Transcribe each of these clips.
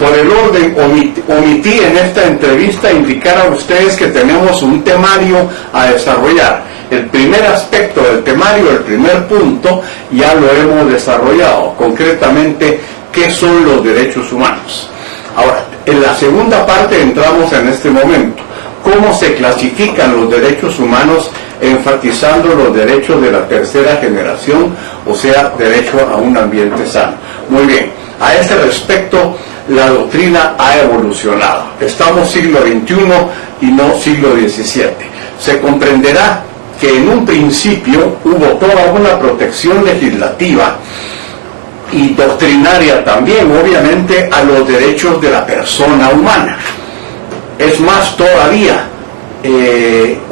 por el orden, omití en esta entrevista indicar a ustedes que tenemos un temario a desarrollar. El primer aspecto del temario, el primer punto, ya lo hemos desarrollado, concretamente, ¿qué son los derechos humanos? Ahora, en la segunda parte entramos en este momento. ¿Cómo se clasifican los derechos humanos, enfatizando los derechos de la tercera generación, o sea, derecho a un ambiente sano? Muy bien, a ese respecto, la doctrina ha evolucionado. Estamos siglo XXI y no siglo XVII. Se comprenderá que en un principio hubo toda una protección legislativa y doctrinaria también, obviamente, a los derechos de la persona humana. Es más todavía,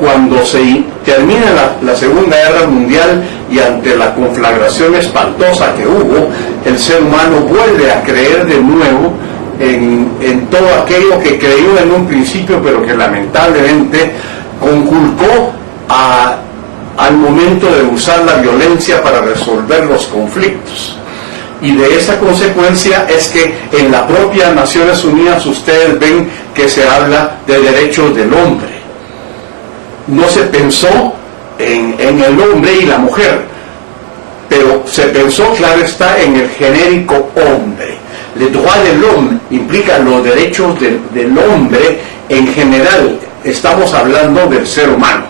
cuando se termina la Segunda Guerra Mundial y ante la conflagración espantosa que hubo, el ser humano vuelve a creer de nuevo en todo aquello que creyó en un principio, pero que lamentablemente conculcó al momento de usar la violencia para resolver los conflictos. Y de esa consecuencia es que en la propia Naciones Unidas ustedes ven que se habla de derechos del hombre. No se pensó en el hombre y la mujer, pero se pensó, claro está, en el genérico hombre. Le droit de l'homme implica los derechos del hombre en general. Estamos hablando del ser humano.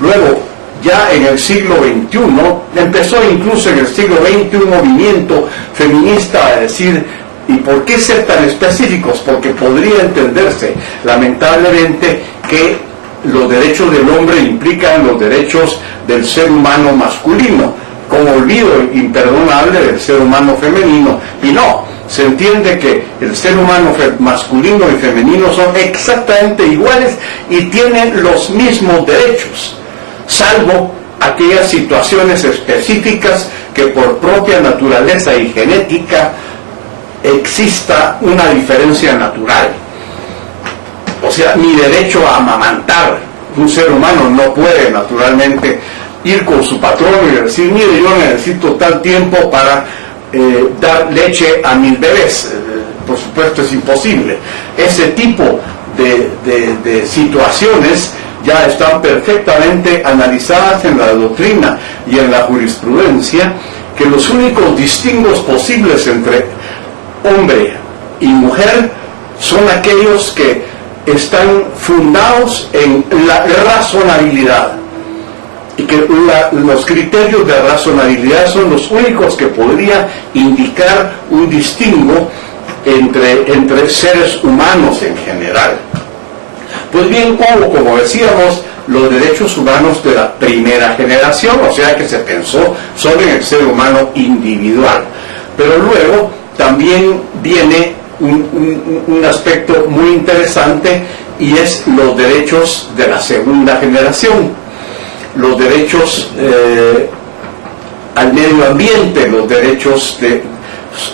Luego, ya en el siglo XXI, empezó incluso en el siglo XX un movimiento feminista a decir, ¿y por qué ser tan específicos? Porque podría entenderse, lamentablemente, que los derechos del hombre implican los derechos del ser humano masculino, con olvido imperdonable del ser humano femenino. Y no, se entiende que el ser humano masculino y femenino son exactamente iguales y tienen los mismos derechos, salvo aquellas situaciones específicas que por propia naturaleza y genética exista una diferencia natural. O sea, mi derecho a amamantar, un ser humano no puede naturalmente ir con su patrón y decir, mire, yo necesito tal tiempo para dar leche a mis bebés. Por supuesto es imposible. Ese tipo de situaciones ya están perfectamente analizadas en la doctrina y en la jurisprudencia, que los únicos distingos posibles entre hombre y mujer son aquellos que están fundados en la razonabilidad, y que los criterios de razonabilidad son los únicos que podría indicar un distingo entre seres humanos en general. Pues bien, hubo, como decíamos, los derechos humanos de la primera generación, o sea que se pensó solo en el ser humano individual. Pero luego también viene un aspecto muy interesante, y es los derechos de la segunda generación, los derechos al medio ambiente, los derechos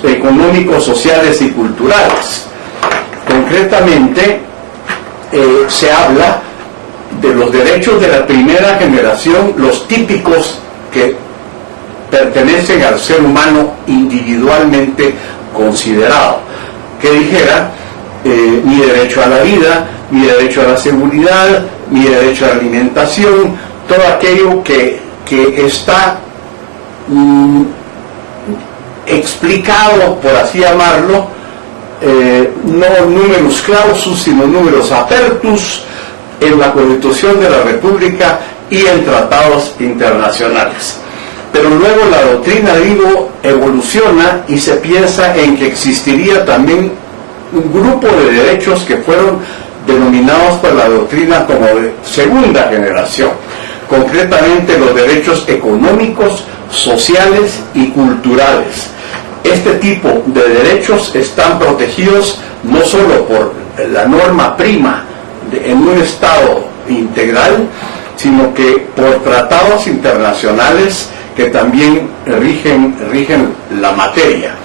económicos, sociales y culturales. Concretamente, se habla de los derechos de la primera generación, los típicos que pertenecen al ser humano individualmente considerado, que dijera mi derecho a la vida, mi derecho a la seguridad, mi derecho a la alimentación, todo aquello que está explicado, por así llamarlo, no numerus clausus, sino numerus apertus, en la Constitución de la República y en tratados internacionales. Pero luego la doctrina, digo, evoluciona y se piensa en que existiría también un grupo de derechos que fueron denominados por la doctrina como de segunda generación, concretamente los derechos económicos, sociales y culturales. Este tipo de derechos están protegidos no solo por la norma prima en un Estado integral, sino que por tratados internacionales que también rigen la materia.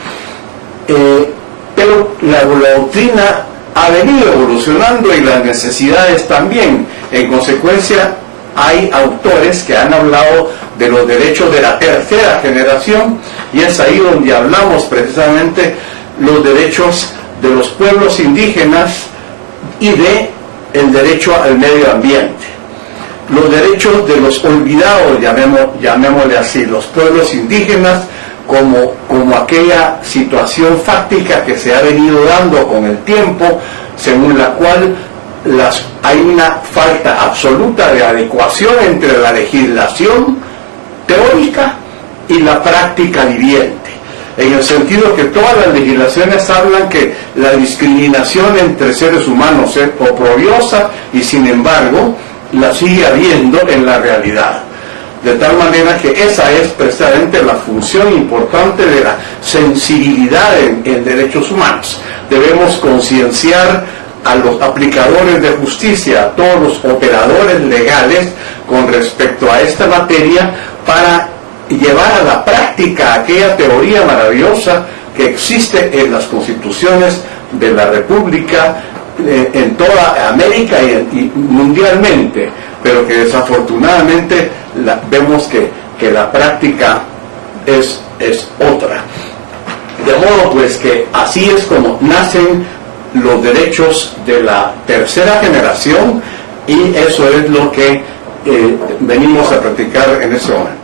Pero la doctrina ha venido evolucionando y las necesidades también. En consecuencia, hay autores que han hablado de los derechos de la tercera generación, y es ahí donde hablamos precisamente los derechos de los pueblos indígenas y de el derecho al medio ambiente. Los derechos de los olvidados, llamémosle así, los pueblos indígenas, como aquella situación fáctica que se ha venido dando con el tiempo, según la cual hay una falta absoluta de adecuación entre la legislación teórica y la práctica viviente, en el sentido que todas las legislaciones hablan que la discriminación entre seres humanos es oprobiosa y sin embargo la sigue habiendo en la realidad. De tal manera que esa es precisamente la función importante de la sensibilidad en derechos humanos. Debemos concienciar a los aplicadores de justicia, a todos los operadores legales con respecto a esta materia, para llevar a la práctica aquella teoría maravillosa que existe en las constituciones de la República, en toda América y mundialmente, pero que desafortunadamente vemos que la práctica es otra. De modo pues que así es como nacen los derechos de la tercera generación, y eso es lo que venimos a practicar en este momento.